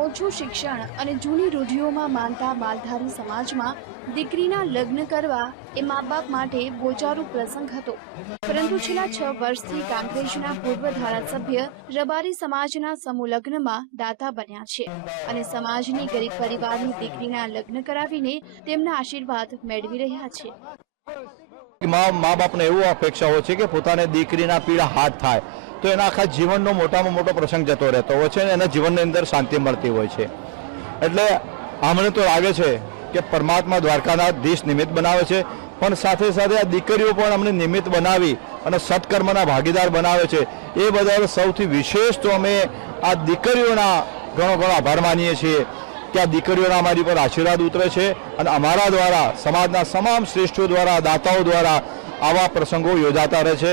ઓછું શિક્ષણ અને જૂની રૂઢિઓમાં માનતા માલધારી સમાજમાં દીકરીના લગ્ન કરવા એ મા બાપ માટે બોજારૂ પ્રસંગ હતો. પરંતુ છેલ્લા છ વર્ષથી કાંકરેજના પૂર્વ ધારાસભ્ય રબારી સમાજના સમૂહ લગ્નમાં દાતા બન્યા છે અને સમાજની ગરીબ પરિવારની દીકરીના લગ્ન કરાવીને તેમના આશીર્વાદ મેળવી રહ્યા છે. મા બાપને એવું અપેક્ષા હોય છે કે પોતાને દીકરીના પીળા હાથ થાય. તો એના આખા જીવનનો મોટામાં મોટો પ્રસંગ જતો રહેતો હોય છે અને એના જીવનની અંદર શાંતિ મળતી હોય છે. એટલે અમને તો લાગે છે કે પરમાત્મા દ્વારકાના દેશ નિમિત્ત બનાવે છે, પણ સાથે સાથે આ દીકરીઓ પણ અમને નિમિત્ત બનાવી અને સત્કર્મના ભાગીદાર બનાવે છે. એ બદલ સૌથી વિશેષ તો અમે આ દીકરીઓના ઘણો ઘણો આભાર માનીએ છીએ. કે આ દીકરીઓના અમારી પર આશીર્વાદ ઉતરે છે અને અમારા દ્વારા, સમાજના તમામ શ્રેષ્ઠો દ્વારા, દાતાઓ દ્વારા આવા પ્રસંગો યોજાતા રહે છે.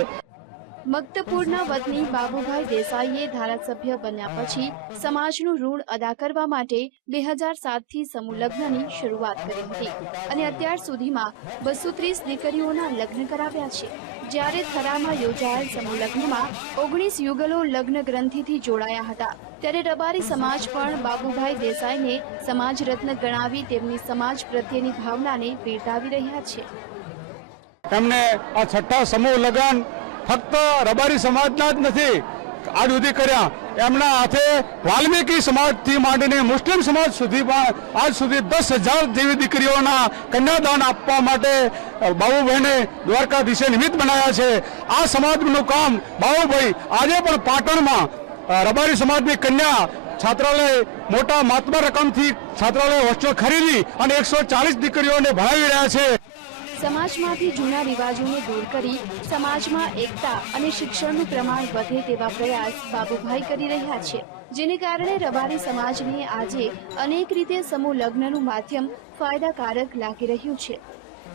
મક્તપુરના વતની બાબુભાઈ દેસાઈએ ધારાસભ્ય બન્યા પછી સમાજનું ઋણ અદા કરવા માટે બે હજાર સાતથી સમૂહ લગ્નની શરૂઆત કરી હતી. અને અત્યાર સુધીમાં બસો ત્રીસ દીકરીઓના લગ્ન કરાવ્યા છે. જ્યારે થરામાં યોજાયેલ સમૂહ લગ્નમાં ઓગણીસ યુગલો લગ્ન ગ્રંથિથી જોડાયા હતા. ત્યારે રબારી સમાજ પણ બાબુભાઈ દેસાઈને સમાજ રત્ન ગણાવી તેમની સમાજ પ્રત્યેની ભાવનાને બિરદાવી રહ્યા છે. એમને આ છઠ્ઠા સમૂહ લગ્ન ફક્ત રબારી સમાજના જ નથી, આજ સુધી કર્યા. એમના હાથે વાલ્મીકી સમાજથી માંડીને મુસ્લિમ સમાજ સુધી પણ આજ સુધી દસ હજાર જેવી દીકરીઓના કન્યાદાન આપવા માટે બાબુભાઈને દ્વારકાધીશે નિમિત્ત બનાવ્યા છે. આ સમાજનું કામ બાબુભાઈ આજે પણ પાટણમાં રબારી સમાજની કન્યા છાત્રાલય, મોટા મહાત્મા રકમથી છાત્રાલય હોસ્ટેલ ખરીદી અને એકસો ચાલીસ દીકરીઓને ભણાવી રહ્યા છે. સમાજમાંથી જૂના રિવાજોને દૂર કરી સમાજમાં એકતા અને શિક્ષણનું પ્રમાણ વધે તેવા પ્રયાસ બાબુભાઈ કરી રહ્યા છે, જેને કારણે રબારી સમાજને આજે અનેક રીતે સમૂહ લગ્નનું માધ્યમ ફાયદાકારક લાગી રહ્યું છે.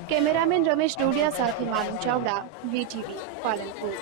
કેમેરામેન રમેશ ડોડિયા સાથે માનવ ચાવડા, વીટીવી, પાલનપુર.